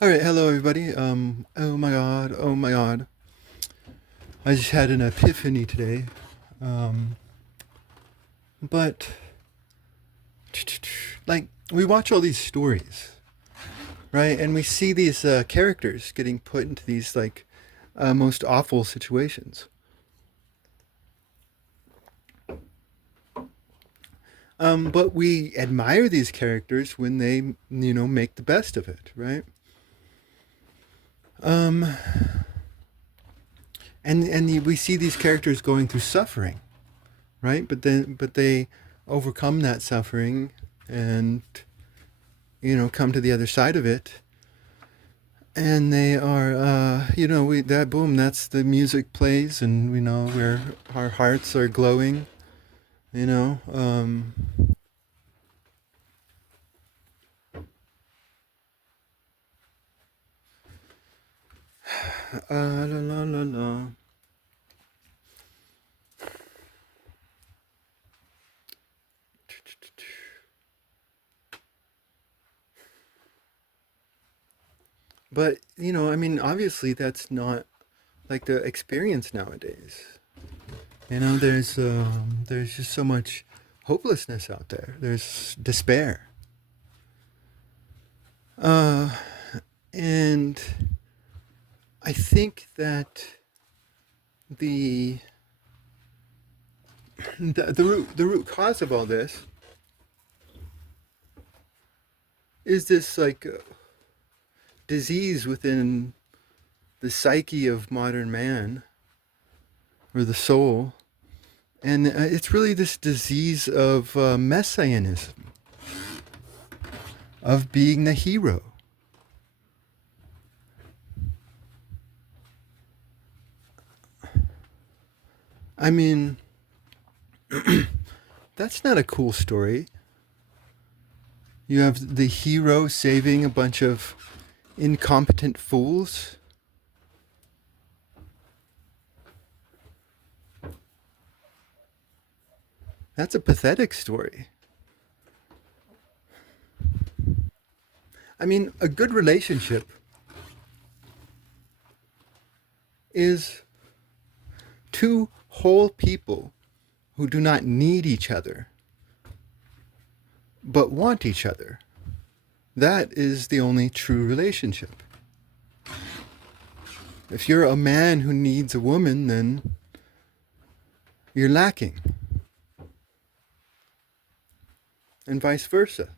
All right, hello everybody. Oh my god, oh my god. I just had an epiphany today. Um, but like we watch all these stories, right? And we see these characters getting put into these most awful situations. But we admire these characters when they, make the best of it, right? Um, and we see these characters going through suffering, right? But they overcome that suffering and come to the other side of it, and they are we that boom, that's the music plays, and we know where our hearts are glowing, you know um la, la, la, la. But I mean, obviously that's not like the experience nowadays. There's just so much hopelessness out there. There's despair. uh and I think that the the root cause of all this is this disease within the psyche of modern man, or the soul. And it's really this disease of messianism, of being the hero. I mean, that's not a cool story. You have the hero saving a bunch of incompetent fools. That's a pathetic story. I mean, a good relationship is two whole people who do not need each other but want each other. That is the only true relationship. If you're a man who needs a woman, then you're lacking, and vice versa.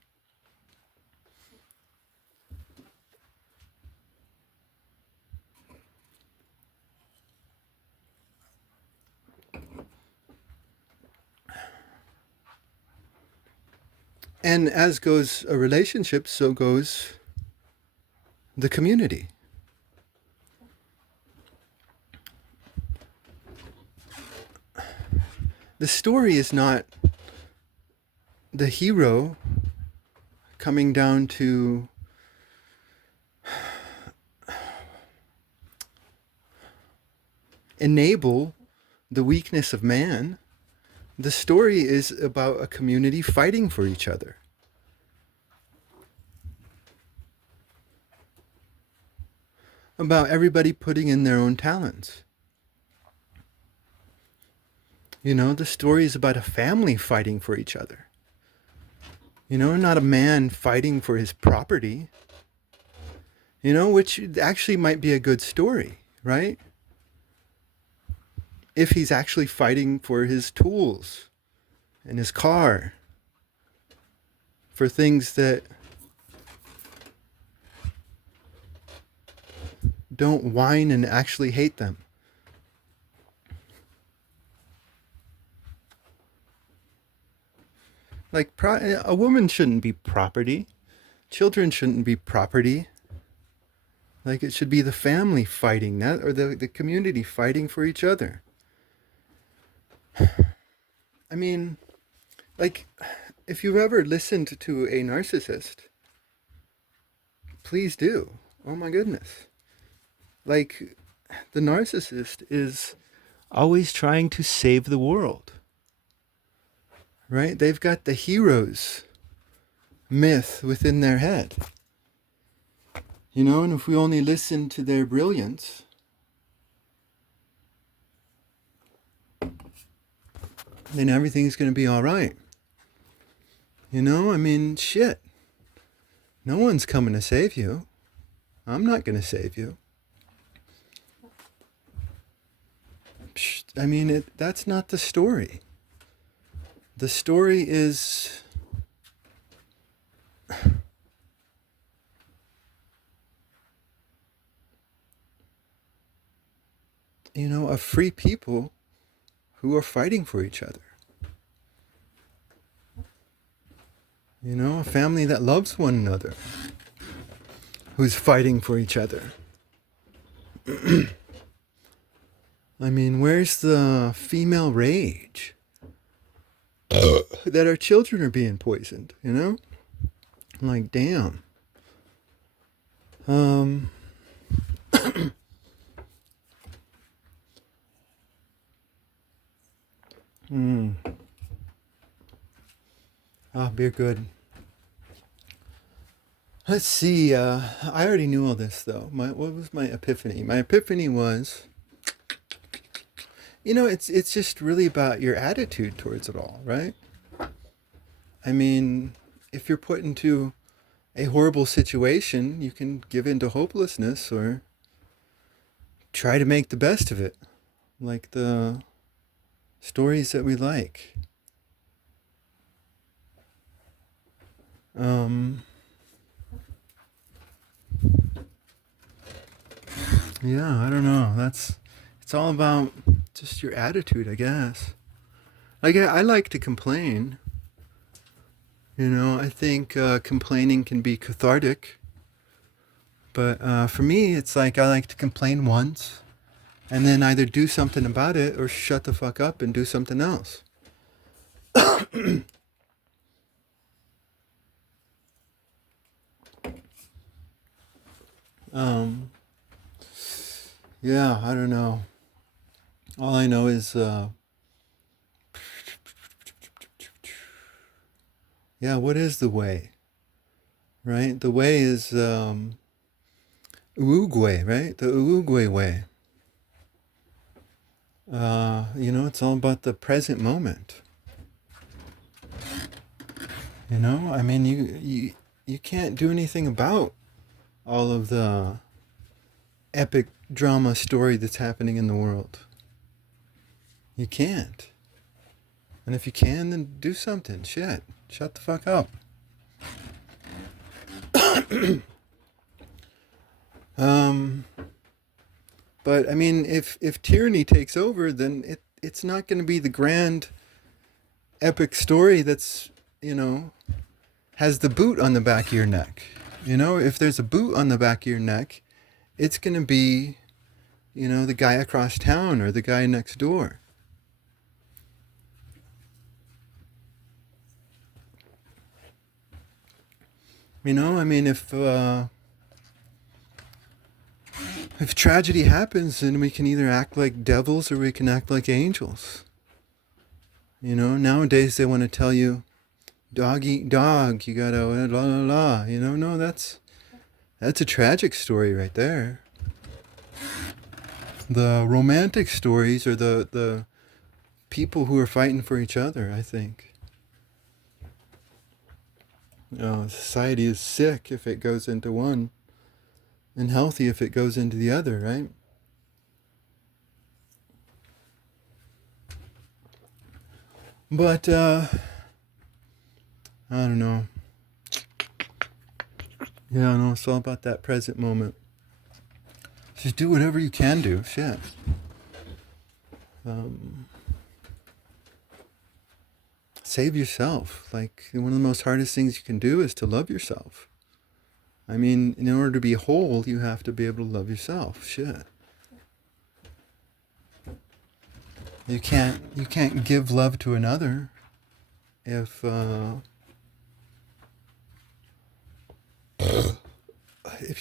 And as goes a relationship, so goes the community. The story is not the hero coming down to enable the weakness of man. The story is about a community fighting for each other. About everybody putting in their own talents. The story is about a family fighting for each other. Not a man fighting for his property. Which actually might be a good story, right? If he's actually fighting for his tools and his car, for things that don't whine and actually hate them. Like, a woman shouldn't be property. Children shouldn't be property. Like, it should be the family fighting that, or the community fighting for each other. I mean, like, if you've ever listened to a narcissist, please do. Oh my goodness. Like, the narcissist is always trying to save the world, right? They've got the heroes myth within their head. You know, and if we only listen to their brilliance, then everything's going to be all right. You know, I mean, shit. No one's coming to save you. I'm not going to save you. I mean, that's not the story. The story is, you know, a free people who are fighting for each other. You know, a family that loves one another, who's fighting for each other. I mean, where's the female rage? That our children are being poisoned, you know? Like, damn. Beer good. Let's see. I already knew all this though. What was my epiphany? My epiphany was, you know, it's just really about your attitude towards it all, right? I mean, if you're put into a horrible situation, you can give in to hopelessness or try to make the best of it, like the stories that we like. Yeah, I don't know. It's all about just your attitude, I guess. Like, I like to complain. You know, I think complaining can be cathartic. But for me, it's like I like to complain once and then either do something about it or shut the fuck up and do something else. Yeah, I don't know. All I know is, yeah, what is the way? Right? The way is Uruguay, right? The Uruguay way. You know, it's all about the present moment. You know, I mean, you can't do anything about all of the epic drama story that's happening in the world. You can't. And if you can, then do something. Shit. Shut the fuck up. But I mean, if tyranny takes over, then it's not going to be the grand epic story that's, you know, has the boot on the back of your neck. You know, if there's a boot on the back of your neck, it's going to be, you know, the guy across town or the guy next door. You know, I mean, if tragedy happens, then we can either act like devils or we can act like angels. You know, nowadays they want to tell you, dog eat dog, you gotta la la la. You know, no, that's a tragic story right there. The romantic stories are the people who are fighting for each other, I think. Society is sick if it goes into one, and healthy if it goes into the other, right? But I don't know. Yeah, no, it's all about that present moment. Just do whatever you can do. Shit. Save yourself. Like, one of the most hardest things you can do is to love yourself. I mean, in order to be whole, you have to be able to love yourself. Shit. You can't give love to another if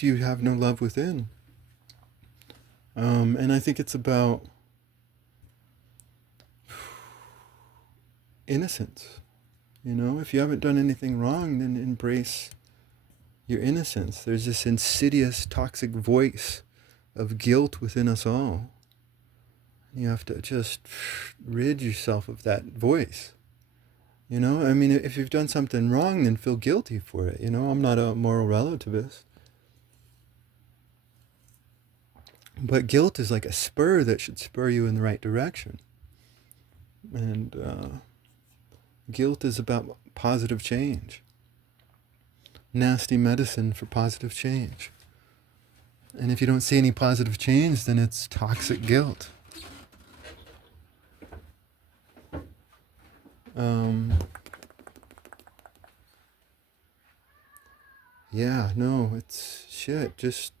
you have no love within. And I think it's about innocence. You know, if you haven't done anything wrong, then embrace your innocence. There's this insidious, toxic voice of guilt within us all. You have to just rid yourself of that voice. I mean, if you've done something wrong, then feel guilty for it. I'm not a moral relativist. But guilt is like a spur that should spur you in the right direction. And guilt is about positive change. Nasty medicine for positive change. And if you don't see any positive change, then it's toxic guilt. Yeah, no, it's shit. Just,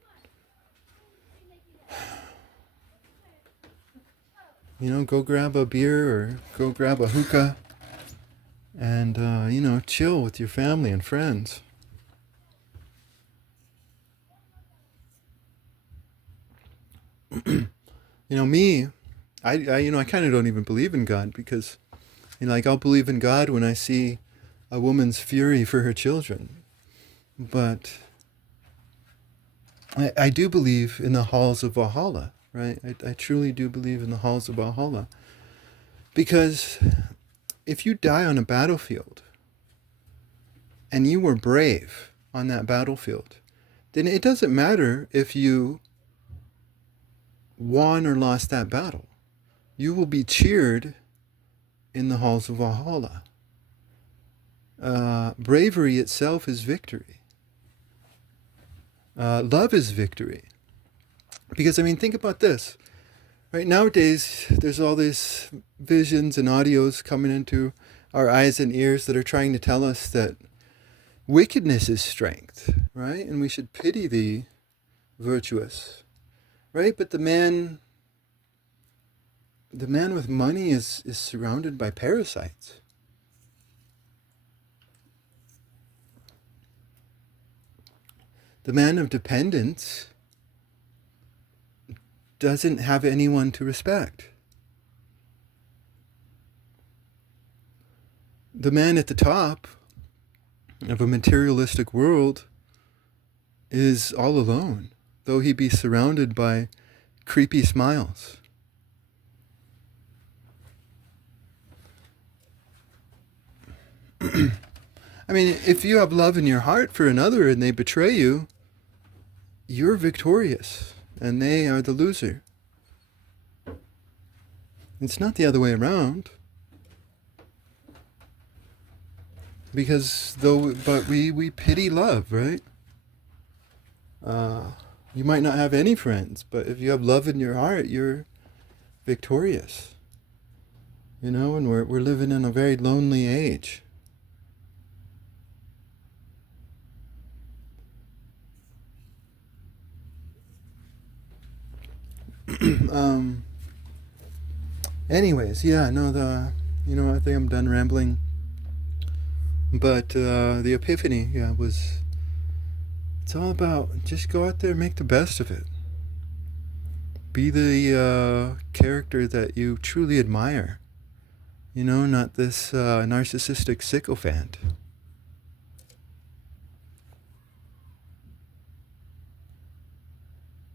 go grab a beer or go grab a hookah and, chill with your family and friends. Me, I kind of don't even believe in God because, I'll believe in God when I see a woman's fury for her children. But I do believe in the halls of Valhalla, right? I truly do believe in the halls of Valhalla. Because if you die on a battlefield and you were brave on that battlefield, then it doesn't matter if you won or lost that battle. You will be cheered in the halls of Valhalla. Bravery itself is victory. Love is victory. Because, think about this. Right, nowadays, there's all these visions and audios coming into our eyes and ears that are trying to tell us that wickedness is strength, right? And we should pity the virtuous, right? But the man with money is surrounded by parasites. The man of dependence doesn't have anyone to respect. The man at the top of a materialistic world is all alone, though he be surrounded by creepy smiles. If you have love in your heart for another and they betray you, you're victorious and they are the loser. It's not the other way around. But we pity love, right? You might not have any friends, but if you have love in your heart, you're victorious. And we're living in a very lonely age. Anyways, I think I'm done rambling. But the epiphany, it's all about just go out there and make the best of it. Be the character that you truly admire. Not this narcissistic sycophant.